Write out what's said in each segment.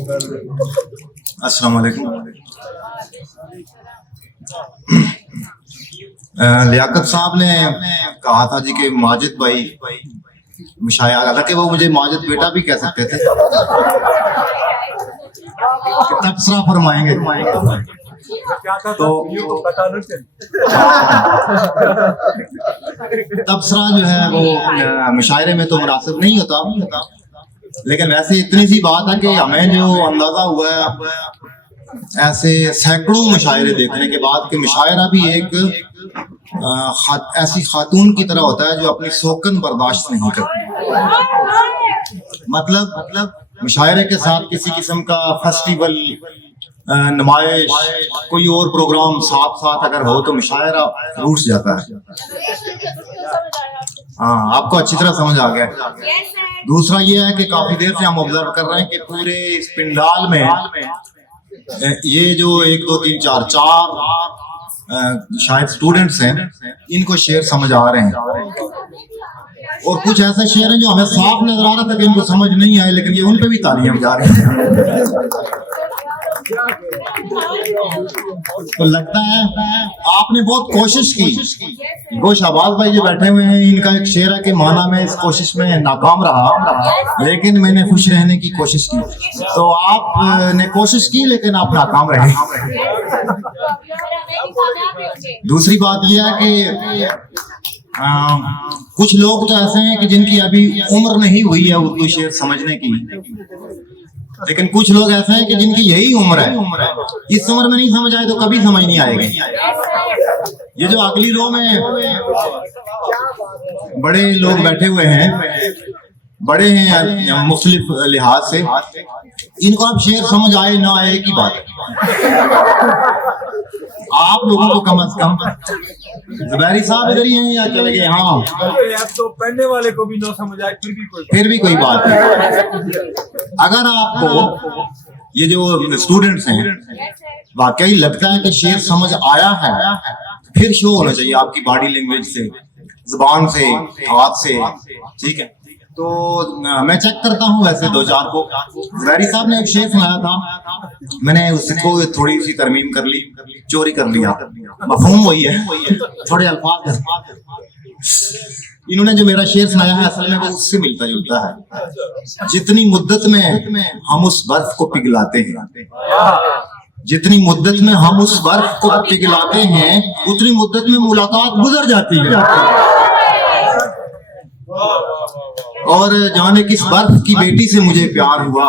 अस्सलाम वालेकुम। लियाकत साहब ने कहा था जी कि माजिद भाई मुशाया, हालांकि वो मुझे माजिद बेटा भी कह सकते थे। तबसरा फरमाएंगे तो तबसरा जो है वो मुशायरे में तो मुनासिब नहीं होता, लेकिन वैसे इतनी सी बात है कि हमें जो अंदाजा हुआ है ऐसे सैकड़ों मुशायरे देखने के बाद कि मुशायरा भी एक ऐसी खातून की तरह होता है जो अपनी सोकन बर्दाश्त नहीं करती। मतलब मुशायरे के साथ किसी किस्म का फेस्टिवल, नुमाइश, कोई और प्रोग्राम साथ साथ अगर हो तो मुशायरा रूठ जाता है। हाँ, आपको अच्छी तरह समझ आ गया। दूसरा ये है कि काफी देर से हम ऑब्जर्व कर रहे हैं कि पूरे इस पिंडाल में ये जो 1 2 3 4 शायद स्टूडेंट्स हैं, इनको शेर समझ आ रहे हैं, और कुछ ऐसे शेर हैं जो हमें साफ नजर आ रहा था कि इनको समझ नहीं आए, लेकिन ये उन पे भी तालियां बजा रहे हैं। तो लगता है आपने बहुत कोशिश की। वो शहबाज भाई जो बैठे हुए हैं, इनका एक शेर है कि माना मैं इस कोशिश में नाकाम रहा, लेकिन मैंने खुश रहने की कोशिश की। तो आपने कोशिश की लेकिन आप नाकाम रहे। दूसरी बात यह है कि कुछ लोग तो ऐसे हैं कि जिनकी अभी उम्र नहीं हुई है उर्दू शेर समझने की, लेकिन कुछ लोग ऐसे हैं कि जिनकी यही उम्र है, इस उम्र में नहीं समझ आए तो कभी समझ नहीं आएगी। ये जो अगली रो में बड़े लोग बैठे हुए हैं, बड़े हैं मुख्तलिफ लिहाज से, इनको अब शेर समझ आए ना आए की बात है। आप लोगों को कम से कम, जुबैरी साहब इधर ही हैं या चले गए? हाँ, तो पढ़ने वाले को भी ना समझ आए फिर भी कोई बात नहीं। अगर आपको ये जो स्टूडेंट्स हैं वाकई लगता है कि शेर समझ आया है, फिर शो होना चाहिए आपकी बॉडी लैंग्वेज से, जुबान से, हाथ से, ठीक है? तो मैं चेक करता हूँ वैसे 2-4 को। जुबैरी साहब ने एक शेर सुनाया था, मैंने उसको थोड़ी सी तरमीम कर ली, चोरी कर लिया, मफहूम वही है, थोड़े अल्फाज। इन्होंने जो मेरा शेर सुनाया है असल में वो उससे मिलता जुलता है। जितनी मुद्दत में हम उस बर्फ को पिघलाते हैं, जितनी मुद्दत में हम उस बर्फ को पिघलाते हैं, उतनी मुद्दत में मुलाकात गुजर जाती है। और जाने किस बर्फ की बेटी से मुझे प्यार हुआ,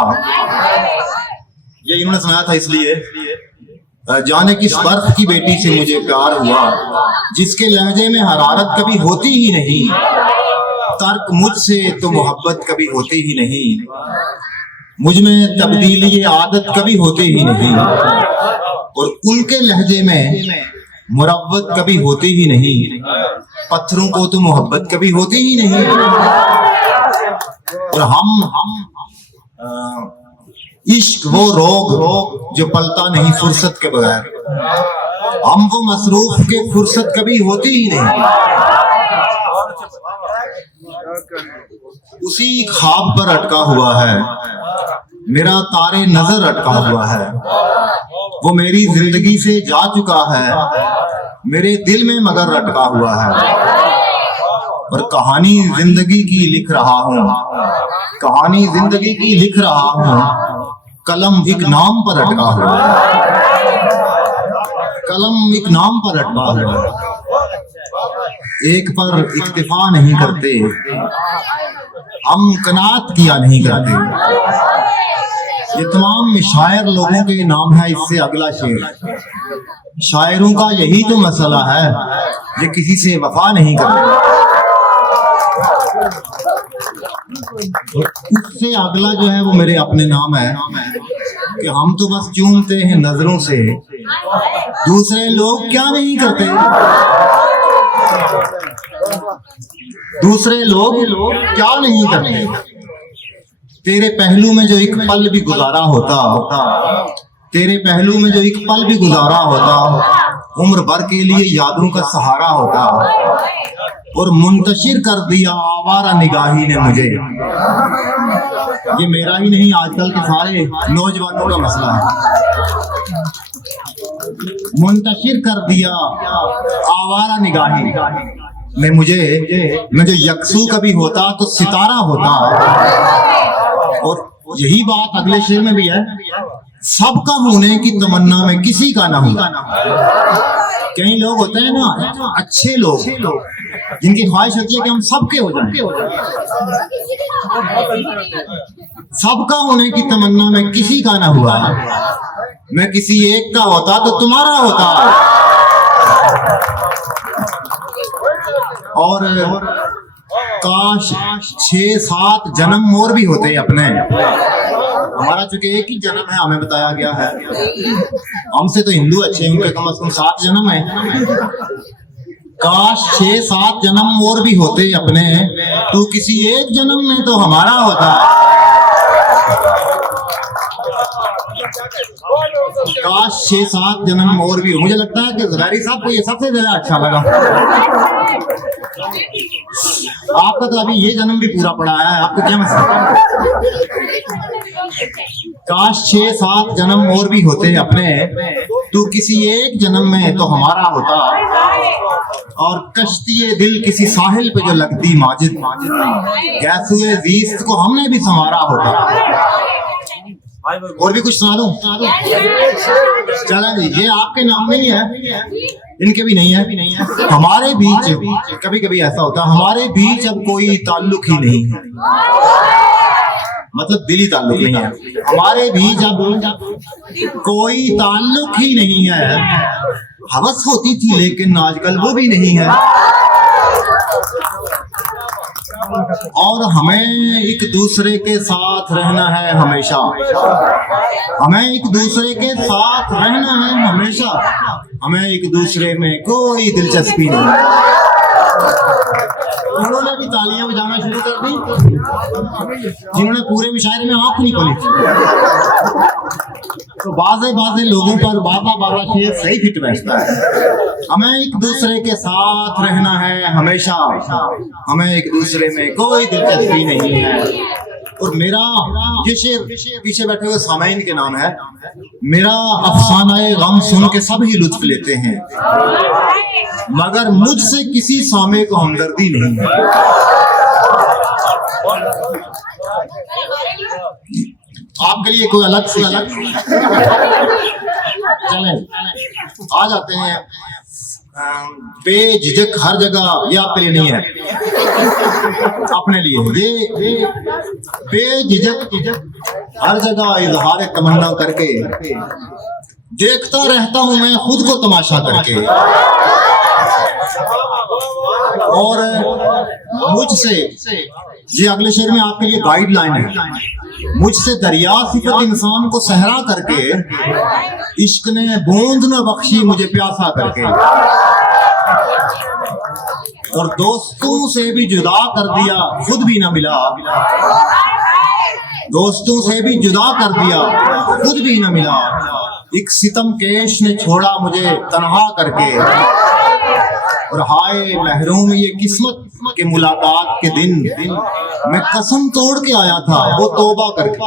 ये इन्होंने सुनाया था इसलिए, जाने किस बर्फ की बेटी से मुझे प्यार हुआ, जिसके लहजे में हरारत कभी होती ही नहीं, तर्क मुझसे तो मोहब्बत कभी होती ही नहीं, मुझ में तब्दीली आदत कभी होती ही नहीं, और उनके लहजे में मुरव्वत कभी होती ही नहीं, पत्थरों को तो मोहब्बत कभी होती ही नहीं। और हम इश्क वो रोग जो पलता नहीं फुर्सत के बगैर, हम वो मसरूफ के फुर्सत कभी होती ही नहीं। उसी ख्वाब पर अटका हुआ है मेरा तारे नजर अटका हुआ है, वो मेरी जिंदगी से जा चुका है, मेरे दिल में मगर अटका हुआ है, और कहानी जिंदगी की लिख रहा हूँ, कहानी जिंदगी की लिख रहा हूँ, कलम एक नाम पर अटका हुआ है, कलम एक नाम पर अटका हुआ है, एक पर इक्तिफा नहीं करते, हम कनात किया नहीं करते। ये तमाम शायर लोगों के नाम है। इससे अगला शेर, शायरों का यही तो मसला है, ये किसी से वफा नहीं करते। उससे अगला जो है वो मेरे अपने नाम है कि हम तो बस चूमते हैं नजरों से, दूसरे लोग क्या नहीं करते, दूसरे लोग क्या नहीं करते। तेरे पहलू में जो एक पल भी गुजारा होता, तेरे पहलू में जो एक पल भी गुजारा होता, उम्र भर के लिए यादों का सहारा होता, और मुंतशिर कर दिया आवारा निगाही ने मुझे। ये मेरा ही नहीं, आजकल के सारे नौजवानों का मसला है। मुंतशिर कर दिया आवारा निगाही ने मुझे। मैं जो यकसू कभी होता तो सितारा होता। और यही बात अगले शेर में भी है, सबका होने की तमन्ना में किसी का ना हो। कई लोग होते हैं ना अच्छे लोग, जिनकी ख्वाहिश होती है कि हम सबके हो जाएं। सबका होने की तमन्ना में किसी का ना हुआ। मैं किसी एक का होता तो तुम्हारा होता। और काश 6-7 जन्म और भी होते अपने। हमारा चूंकि एक ही जन्म है, हमें बताया गया है। हमसे तो हिंदू अच्छे हैं, उनके कम से कम 7 जन्म है। काश 6-7 जन्म और भी होते अपने, तू किसी एक जन्म में तो हमारा होता। काश 6-7 जन्म और भी हो। मुझे लगता है कि ज़ुबैरी साहब को ये सबसे ज्यादा अच्छा लगा। आपका तो अभी ये जन्म भी पूरा पड़ा है, आपको क्या मसला? काश 6-7 जन्म और भी होते अपने, तू किसी एक जन्म में तो हमारा होता। और कश्ती दिल किसी साहिल पे जो लगती माजिद, गैसुए ज़ीस्त को हमने भी संवारा होता। और भी कुछ सुना दूं? चलें जी, ये आपके नाम नहीं है, इनके भी नहीं है। हमारे बीच कभी कभी ऐसा होता है, हमारे बीच अब कोई ताल्लुक ही नहीं है। मतलब दिली ताल्लुक नहीं है हमारे बीच, अब कोई ताल्लुक ही नहीं है। हवस होती थी लेकिन आजकल वो भी नहीं है। और हमें एक दूसरे के साथ रहना है हमेशा। हमें एक दूसरे के साथ रहना है हमेशा। हमें एक दूसरे में कोई दिलचस्पी नहीं। उन्होंने भी तालियां बजाना शुरू कर दी जिन्होंने पूरे मुशायरे में आंख नहीं खोली। तो बाज़े लोगों पर बाज़ा शेर सही फिट बैठता है। हमें एक दूसरे के साथ रहना है हमेशा। हमें एक दूसरे में कोई दिलचस्पी नहीं है। और मेरा ये शेर पीछे बैठे हुए सामाइन के नाम है। मेरा अफसाना-ए गम सुन के सभी लुत्फ लेते हैं, मगर मुझसे किसी सामे को हमदर्दी नहीं है। आपके लिए कोई अलग से चलें, आ जाते हैं। बेझिझक हर जगह, ये आपके लिए नहीं है, अपने लिए। ये बेझिझक हर जगह इजहार तमन्ना करके देखता रहता हूं मैं खुद को तमाशा करके। और मुझसे, ये अगले शेर में आपके लिए गाइडलाइन है। मुझसे दरिया सिफत इंसान को सहरा करके, इश्क ने बूंद न बख्शी मुझे प्यासा करके। और दोस्तों से भी जुदा कर दिया, खुद भी न मिला। दोस्तों से भी जुदा कर दिया, खुद भी न मिला। एक सितम केश ने छोड़ा मुझे तन्हा करके। और हाय महरूम ये किस्मत के मुलाकात के दिन, मैं कसम तोड़ के आया था वो तौबा करके।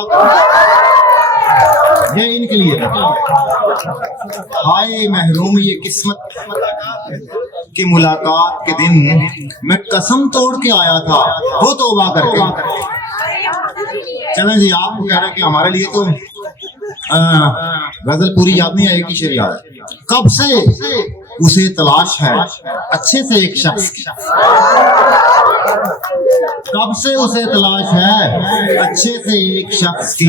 ये इनके लिए था। हाय महरूम ये किस्मत की मुलाकात के दिन, मैं कसम तोड़ के आया था वो तौबा करके। चलें जी, आपको कह रहे हैं कि हमारे लिए तो गजल पूरी याद नहीं है, एक ही शेर याद है। कब से उसे तलाश है अच्छे से एक शख्स की। कब से उसे तलाश है अच्छे से एक शख्स की।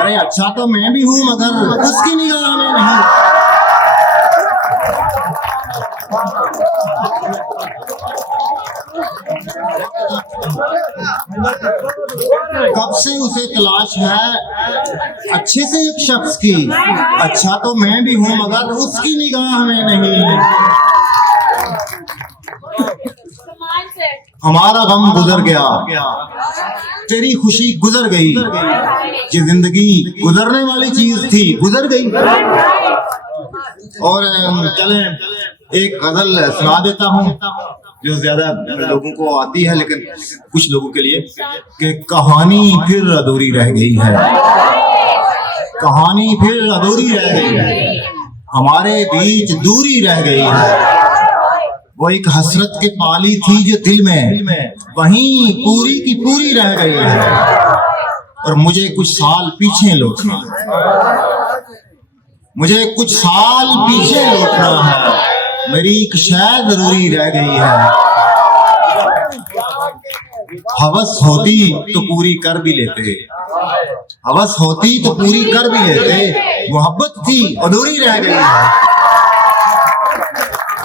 अरे अच्छा तो मैं भी हूं मगर उसकी निगाह में नहीं। कब से उसे तलाश है अच्छे से एक शख्स की। अच्छा तो मैं भी हूं मगर उसकी निगाह में नहीं। हमारा गम गुजर गया, तेरी खुशी गुजर गई। ये जिंदगी गुजरने वाली चीज थी, गुजर गई। और चलें एक गजल सुना देता हूं। जो ज्यादा लोगों को आती है, लेकिन कुछ लोगों के लिए कि कहानी फिर अधूरी रह गई है, कहानी फिर अधूरी रह गई है, हमारे बीच दूरी रह गई है। वो एक हसरत के पाली थी जो दिल में वहीं पूरी की पूरी रह गई है। और मुझे कुछ साल पीछे लौटना है, मुझे कुछ साल पीछे लौटना है, मेरी एक शायद जरूरी रह गई है। हवस होती तो पूरी कर भी लेते, हवस होती तो पूरी कर भी लेते, मोहब्बत थी अधूरी रह गई है।